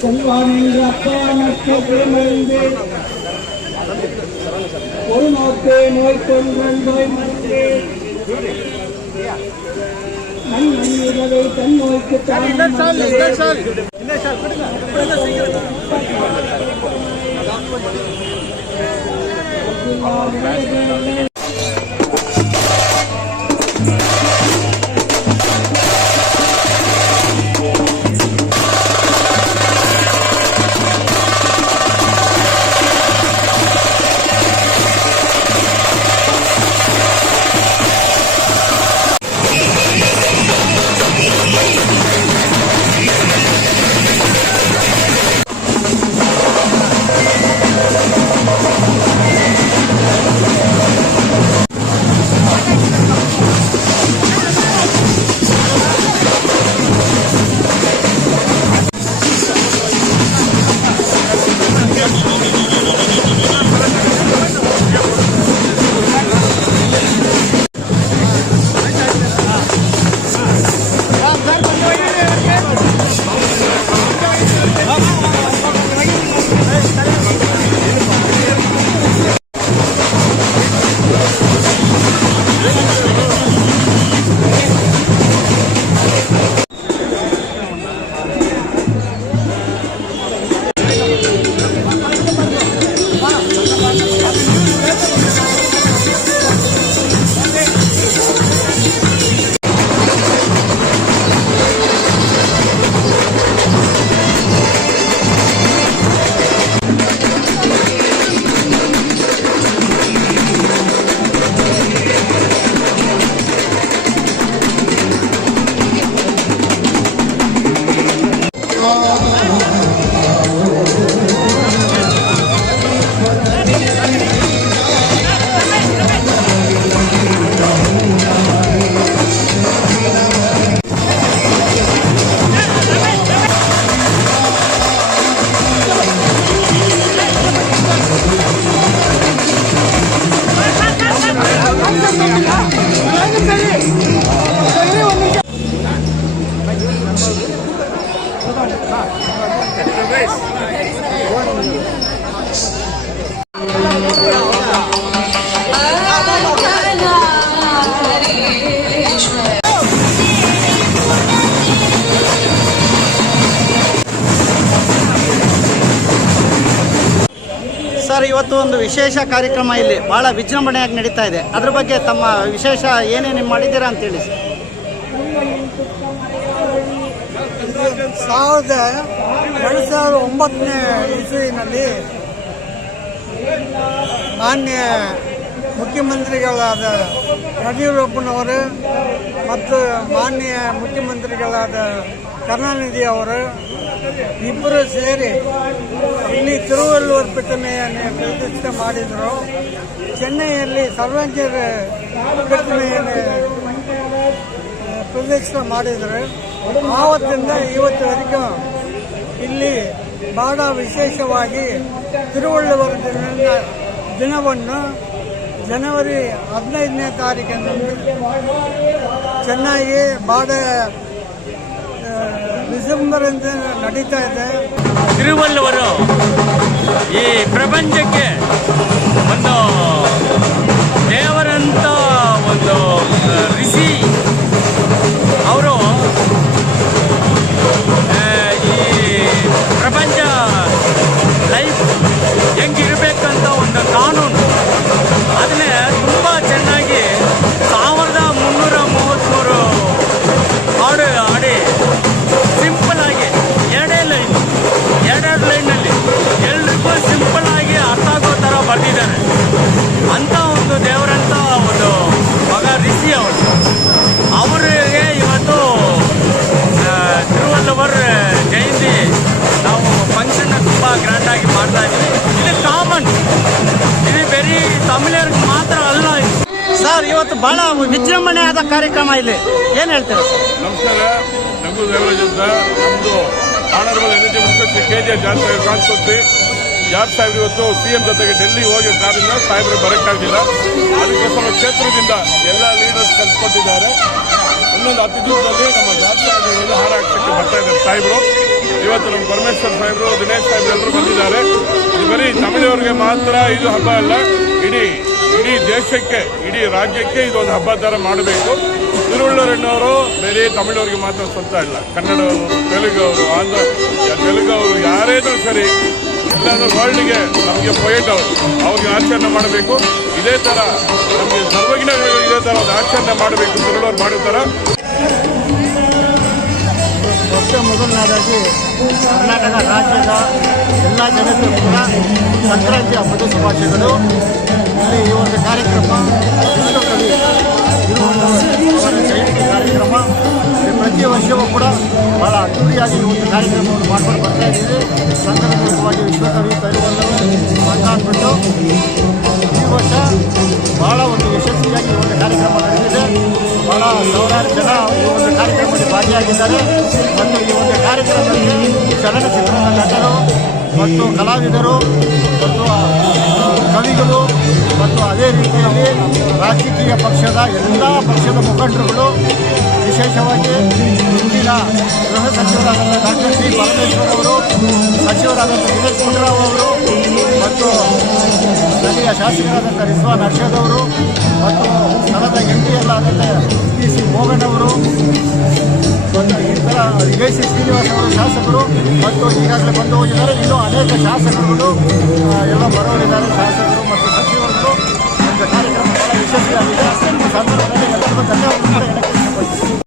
செல்வானின்ற அப்பானத்தை மருந்து ஒரு நோக்கே நோய் கொன்றன் நோய் மருந்து நன்மை தன் நோய்க்கு ಸರ್, ಇವತ್ತು ಒಂದು ವಿಶೇಷ ಕಾರ್ಯಕ್ರಮ ಇಲ್ಲಿ ಭಾಳ ವಿಜೃಂಭಣೆಯಾಗಿ ನಡೀತಾ ಇದೆ. ಅದ್ರ ಬಗ್ಗೆ ತಮ್ಮ ವಿಶೇಷ ಏನೇನು ಮಾಡಿದ್ದೀರಾ ಅಂತೇಳಿ ಸರ್. 2009ನೇ ಇಸ್ವಿನಲ್ಲಿ ಮಾನ್ಯ ಮುಖ್ಯಮಂತ್ರಿಗಳಾದ ಯಡಿಯೂರಪ್ಪನವರು ಮತ್ತು ಮಾನ್ಯ ಮುಖ್ಯಮಂತ್ರಿಗಳಾದ ಕರುಣಾನಿಧಿ ಅವರು ಇಬ್ಬರು ಸೇರಿ ಇಲ್ಲಿ ತಿರುವಲ್ಲೂರು ಪ್ರತಿಮೆಯನ್ನು ಪ್ರತಿಷ್ಠೆ ಮಾಡಿದರು. ಚೆನ್ನೈಯಲ್ಲಿ ಸರ್ವಂಜರ್ ಪ್ರತಿಮೆಯನ್ನು ಪ್ರತಿಷ್ಠೆ ಮಾಡಿದರು. ಆವತ್ತಿಂದ ಇವತ್ತುವರೆಗೂ ಇಲ್ಲಿ ಬಹಳ ವಿಶೇಷವಾಗಿ ತಿರುವಲ್ಲೂರು ದಿನವನ್ನು ಜನವರಿ 15ನೇ ತಾರೀಕಿನಂದು ಚೆನ್ನಾಗಿ ಬಹಳ ವಿಜೃಂಭಣೆಯಿಂದ ನಡೀತಾ ಇದೆ. ತಿರುವಲ್ಲೂರು ಈ ಪ್ರಪಂಚಕ್ಕೆ ಒಂದು ದೇವರಂತ ಒಂದು ಋಷಿ. ಅವರು ಈ ಪ್ರಪಂಚ ಲೈಫ್ ಹೆಂಗಿರ್ಬೇಕಂತ ಒಂದು ಕಾನೂನು ಅದನ್ನೇ ತುಂಬ ಚೆನ್ನಾಗಿ 1333 ಹಾಡು ಹಾಡಿ ಸಿಂಪಲ್ ಆಗಿ ಎರಡೆರಡು ಲೈನಲ್ಲಿ ಎಲ್ರಿಗೂ ಸಿಂಪಲ್ ಆಗಿ ಅರ್ಥ ಆಗೋ ಥರ ಬರೆದಿದ್ದಾರೆ. ಅಂಥ ಒಂದು ದೇವರಂತ ಒಂದು ಮಗ ಋಷಿ ಅವರು. ಇವತ್ತು ಬಹಳ ವಿಜೃಂಭಣೆ ಆದ ಕಾರ್ಯಕ್ರಮ ಇಲ್ಲಿ, ಏನು ಹೇಳ್ತೀರಾ ಸರ್? ನಮಸ್ಕಾರ. ನಮಗೂ ದೇವರಾಜ್ ಅಂತ. ನಮ್ಮದು honourable energy minister KJ George Saheb ಕಾಣಿಸುತ್ತೆ. ಜಾರ್ಜ್ ಸಾಹೇಬ್ ಇವತ್ತು CM ಜೊತೆಗೆ ಡೆಲ್ಲಿ ಹೋಗಿ ಕಾರಣ ಸಾಹೇಬರು ಬರೋಕ್ಕಾಗಲಿಲ್ಲ. ಅದಕ್ಕೋಸ್ಕರ ಕ್ಷೇತ್ರದಿಂದ ಎಲ್ಲ ಲೀಡರ್ಸ್ ಕಲ್ಸ್ಕೊಟ್ಟಿದ್ದಾರೆ. ಇನ್ನೊಂದು ಅತಿ ದೂರದಲ್ಲಿ ನಮ್ಮ ಜಾರ್ಜ್ ಸಾಹೇಬ್ ಹಾರ ಹಾಕಕ್ಕೆ ಬರ್ತಾ ಇದ್ದಾರೆ ಸಾಹೇಬರು. ಇವತ್ತು ನಮ್ಮ ಪರಮೇಶ್ವರ್ ಸಾಹೇಬರು, ದಿನೇಶ್ ಸಾಹೇಬ್ ಎಲ್ಲರೂ ಬಂದಿದ್ದಾರೆ. ಇದು ಬರೀ ತಮಿಳವರಿಗೆ ಮಾತ್ರ ಇದು ಹಬ್ಬ ಅಲ್ಲ, ಇಡೀ ದೇಶಕ್ಕೆ, ಇಡೀ ರಾಜ್ಯಕ್ಕೆ ಇದೊಂದು ಹಬ್ಬ ಥರ ಮಾಡಬೇಕು. ತಿರುವಳ್ಳೂರಿನವರು ಬೇರೆ ತಮಿಳವರಿಗೆ ಮಾತ್ರ ಸ್ವಂತ ಇಲ್ಲ, ಕನ್ನಡವರು, ತೆಲುಗವರು, ತೆಲುಗವರು ಯಾರೇನೂ ಸರಿ, ಇಲ್ಲಾಂದ್ರೆ ವರ್ಲ್ಡ್ಗೆ ನಮಗೆ ಪೊಯೆಟ್ ಅವರು, ಅವ್ರಿಗೆ ಆಚರಣೆ ಮಾಡಬೇಕು. ಇದೇ ಥರ ನಮಗೆ ಸರ್ವಜ್ಞಗಳು ಇದೇ ಥರ ಒಂದು ಆಚರಣೆ ಮಾಡಬೇಕು, ತಿರುವಳ್ಳೂರು ಮಾಡೋ ಥರ. ಮೊದಲನೇದಾಗಿ ಕರ್ನಾಟಕ ರಾಜ್ಯದ ಎಲ್ಲ ಜನರಿಗೂ ಕೂಡ ಸಂಕ್ರಾಂತಿ ಹಬ್ಬದ ಶುಭಾಶಯಗಳು. ಇಲ್ಲಿ ಈ ಒಂದು ಕಾರ್ಯಕ್ರಮ ವಿಶ್ವಕವಿ ಅವರ ಜಯಂತಿ ಕಾರ್ಯಕ್ರಮ ಪ್ರತಿ ವರ್ಷವೂ ಕೂಡ ಬಹಳ ಅದ್ದೂರಿಯಾಗಿ ಈ ಒಂದು ಕಾರ್ಯಕ್ರಮವನ್ನು ಮಾಡ್ಕೊಂಡು ಬರ್ತಾ ಇದ್ದೀವಿ. ಸಂಘಟನೆವಾಗಿ ವಿಶ್ವಕವಿ ಕೈಗೊಳ್ಳಲು ಮಾತಾಡ್ಬಿಟ್ಟು ಈ ವರ್ಷ ಬಹಳ ಒಂದು ಯಶಸ್ವಿಯಾಗಿ ಈ ಒಂದು ಕಾರ್ಯಕ್ರಮ ನಡೆದಿದೆ. ಬಹಳ ಸಾವಿರಾರು ಜನ ಈ ಒಂದು ಕಾರ್ಯಕ್ರಮದಲ್ಲಿ ಭಾಗಿಯಾಗಿದ್ದಾರೆ ಮತ್ತು ಈ ಒಂದು ಕಾರ್ಯಕ್ರಮದಲ್ಲಿ ಚಲನಚಿತ್ರದ ನಟರು ಮತ್ತು ಕಲಾವಿದರು ಮತ್ತು ಕವಿಗಳು ಮತ್ತು ಅದೇ ರೀತಿಯಲ್ಲಿ ರಾಜಕೀಯ ಪಕ್ಷದ ಎಲ್ಲ ಪಕ್ಷದ ಮುಖಂಡರುಗಳು, ವಿಶೇಷವಾಗಿ ಇಂದಿನ ಗೃಹ ಸಚಿವರಾದಂಥ ಡಾಕ್ಟರ್ ಸಿ ಪರಮೇಶ್ವರ್ ಅವರು, ಸಚಿವರಾದಂಥ ದಿನೇಶ್ ಗುಂಡೂರಾವ್ ಅವರು ಮತ್ತು ಸ್ಥಳೀಯ ಶಾಸಕರಾದಂಥ ರಿಜ್ವಾನ್ ಅರ್ಷದ್ ಅವರು ಮತ್ತು ಸ್ಥಳದ MPL ಆದಂಥ PC ಮೋಹನ್ ಅವರು ಮತ್ತು ಇತರ ವಿಜಯಸಿ ಶ್ರೀನಿವಾಸ್ ಅವರು ಶಾಸಕರು ಮತ್ತು ಈಗಾಗಲೇ ಬಂದು ಹೋಗಿದ್ದಾರೆ. ಇನ್ನೂ ಅನೇಕ ಶಾಸಕರುಗಳು ಎಲ್ಲ ಬರೋರಿದ್ದಾರೆ, ಶಾಸಕರು